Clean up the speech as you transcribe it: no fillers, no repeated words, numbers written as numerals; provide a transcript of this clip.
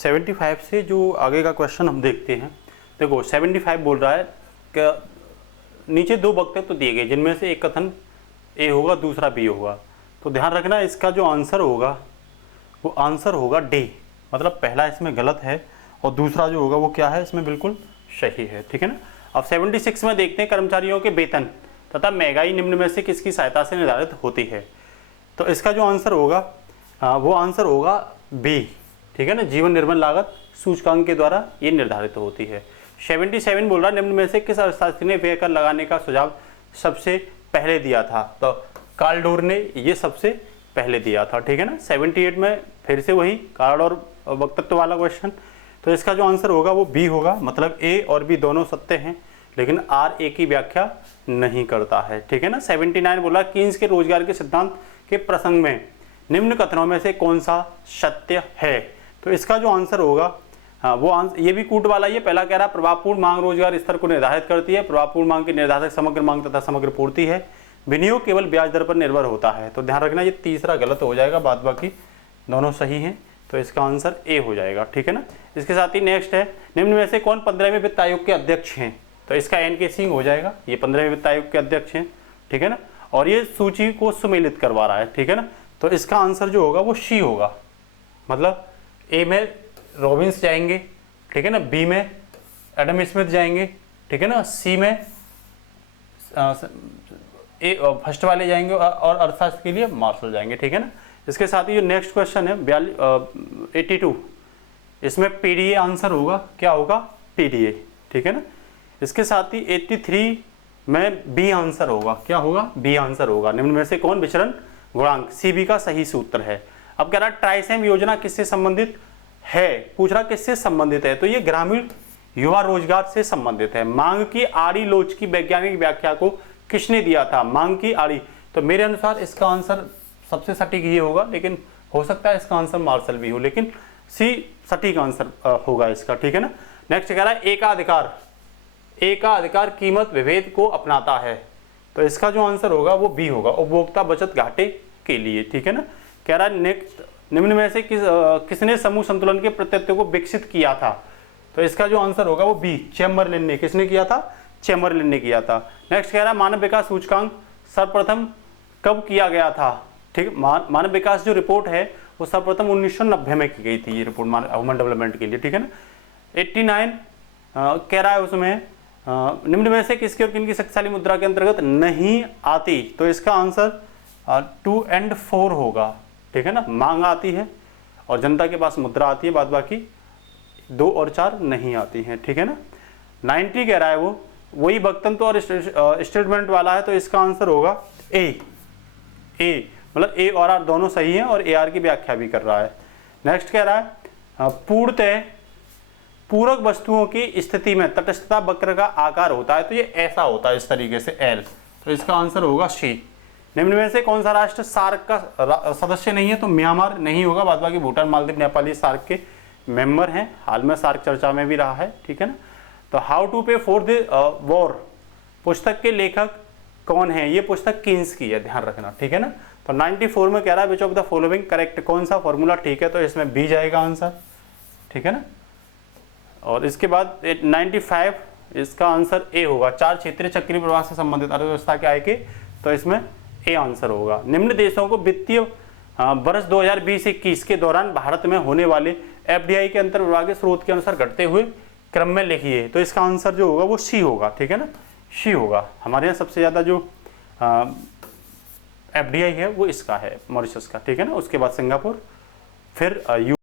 75 से जो आगे का क्वेश्चन हम देखते हैं, देखो 75 बोल रहा है कि नीचे दो वक्तव्य तो दिए गए जिनमें से एक कथन ए होगा दूसरा बी होगा। तो ध्यान रखना इसका जो आंसर होगा वो आंसर होगा डी, मतलब पहला इसमें गलत है और दूसरा जो होगा वो क्या है, इसमें बिल्कुल सही है, ठीक है ना। अब 76 में देखते हैं कर्मचारियों के वेतन तथा महंगाई निम्न में से किसकी सहायता से निर्धारित होती है। तो इसका जो आंसर होगा वो आंसर होगा बी, ठीक है ना, जीवन निर्भर लागत सूचकांक के द्वारा ये निर्धारित होती है। 77 बोल रहा निम्न में से किस अर्थशास्त्री ने व्यय कर लगाने का सुझाव सबसे पहले दिया था। तो कार्ल डोर ने ये सबसे पहले दिया था, ठीक है ना। 78 में फिर से वही कार्ल और वक्तत्व वाला क्वेश्चन। तो इसका जो आंसर होगा वो बी होगा, मतलब ए और बी दोनों सत्य हैं लेकिन आर ए की व्याख्या नहीं करता है, ठीक है ना। 79 बोला कीन्स के रोजगार के सिद्धांत के प्रसंग में निम्न कथनों में से कौन सा सत्य है। तो इसका जो आंसर होगा वो आंसर ये भी कूट वाला ही है। पहला कह रहा प्रभावपूर्ण मांग रोजगार स्तर को निर्धारित करती है, प्रभावपूर्ण मांग की निर्धारक समग्र मांग तथा समग्र पूर्ति है, विनियोग केवल ब्याज दर पर निर्भर होता है। तो ध्यान रखना ये तीसरा गलत हो जाएगा, बाद बाकी दोनों सही हैं। तो इसका आंसर ए हो जाएगा, ठीक है ना। इसके साथ ही नेक्स्ट है निम्न में से कौन 15वें वित्त आयोग के अध्यक्ष हैं। तो इसका एन के सिंह हो जाएगा, ये 15वें वित्त आयोग के अध्यक्ष हैं, ठीक है ना। और ये सूची को सुमेलित करवा रहा है, ठीक है ना। तो इसका आंसर जो होगा वो सी होगा, मतलब ए में रॉबिन्स जाएंगे, ठीक है ना, बी में एडम स्मिथ जाएंगे, ठीक है ना, सी में ए फर्स्ट वाले जाएंगे और अर्थशास्त्र के लिए मार्शल जाएंगे, ठीक है ना। इसके साथ ही जो नेक्स्ट क्वेश्चन है 82, इसमें पीडीए आंसर होगा, क्या होगा, पीडीए, ठीक है ना। इसके साथ ही 83 में बी आंसर होगा, क्या होगा, बी आंसर होगा, निम्न में से कौन विचरण गुणांक सीबी का सही सूत्र है। अब कह रहा ट्राइसेम योजना किससे संबंधित है, पूछ रहा किससे संबंधित है। तो ये ग्रामीण युवा रोजगार से संबंधित है। मांग की आड़ी लोच की वैज्ञानिक व्याख्या को किसने दिया था, मांग की आड़ी। तो मेरे अनुसार इसका आंसर सबसे सटीक ये होगा, लेकिन हो सकता है इसका आंसर मार्शल भी हो, लेकिन सी सटीक आंसर होगा इसका, ठीक है ना। नेक्स्ट कह रहा है ए का अधिकार कीमत विभेद को अपनाता है। तो इसका जो आंसर होगा वो बी होगा, उपभोक्ता बचत घाटे के लिए, ठीक है ना। कह रहा है नेक्स्ट निम्न में से किसने समूह संतुलन के प्रत्यय को विकसित किया था। तो इसका जो आंसर होगा वो बी, चैम्बरलिन ने। किसने किया था, चैम्बरलिन ने किया था। नेक्स्ट कह रहा है मानव विकास सूचकांक सर्वप्रथम कब किया गया था, ठीक। मानव विकास जो रिपोर्ट है वो सर्वप्रथम 1990 में की गई थी ये रिपोर्ट ह्यूमन डेवलपमेंट के लिए, ठीक है ना। 89 कह रहा है उसमें निम्न में से किसके और किनकी शक्तिशाली मुद्रा के अंतर्गत नहीं आती। तो इसका आंसर 2 और 4 होगा, ठीक है ना। मांग आती है और जनता के पास मुद्रा आती है, बाद बाकी 2 और 4 नहीं आती हैं, ठीक है ना। 90 कह रहा है वो वही वक्तव्य और स्टेटमेंट वाला है। तो इसका आंसर होगा ए, मतलब ए और आर दोनों सही हैं और ए आर की व्याख्या भी कर रहा है। नेक्स्ट कह रहा है पूर्णतः पूरक वस्तुओं की स्थिति में तटस्थता वक्र का आकार होता है। तो ये ऐसा होता है इस तरीके से एल। तो इसका आंसर होगा सी। निम्न में से कौन सा राष्ट्र सार्क का सदस्य नहीं है। तो म्यांमार नहीं होगा, बाद बाकी भूटान, मालदीव, नेपाल ये सार्क के मेंबर हैं। हाल में सार्क चर्चा में भी रहा है, ठीक है ना। तो हाउ टू पे फॉर द वॉर पुस्तक के लेखक कौन है, ये पुस्तक कीन्स की है, ध्यान रखना, ठीक है ना। तो 94 में कह रहा है which of the following correct, कौन सा फॉर्मूला ठीक है। तो इसमें बी जाएगा आंसर, ठीक है ना। और इसके बाद 95 इसका आंसर ए होगा, 4 क्षेत्रीय चक्रीय प्रवाह से संबंधित अर्थव्यवस्था के आय के। तो इसमें ए आंसर होगा। निम्न देशों को वित्तीय वर्ष 2020-21 के दौरान भारत में होने वाले एफडीआई के अंतर्विभागीय स्रोत के अनुसार घटते हुए क्रम में लिखिए। तो इसका आंसर जो होगा वो सी होगा, ठीक है ना, सी होगा। हमारे यहाँ सबसे ज़्यादा जो एफडीआई है वो इसका है, मॉरिशस का, ठीक है ना। उसके बाद सिंगापुर, फिर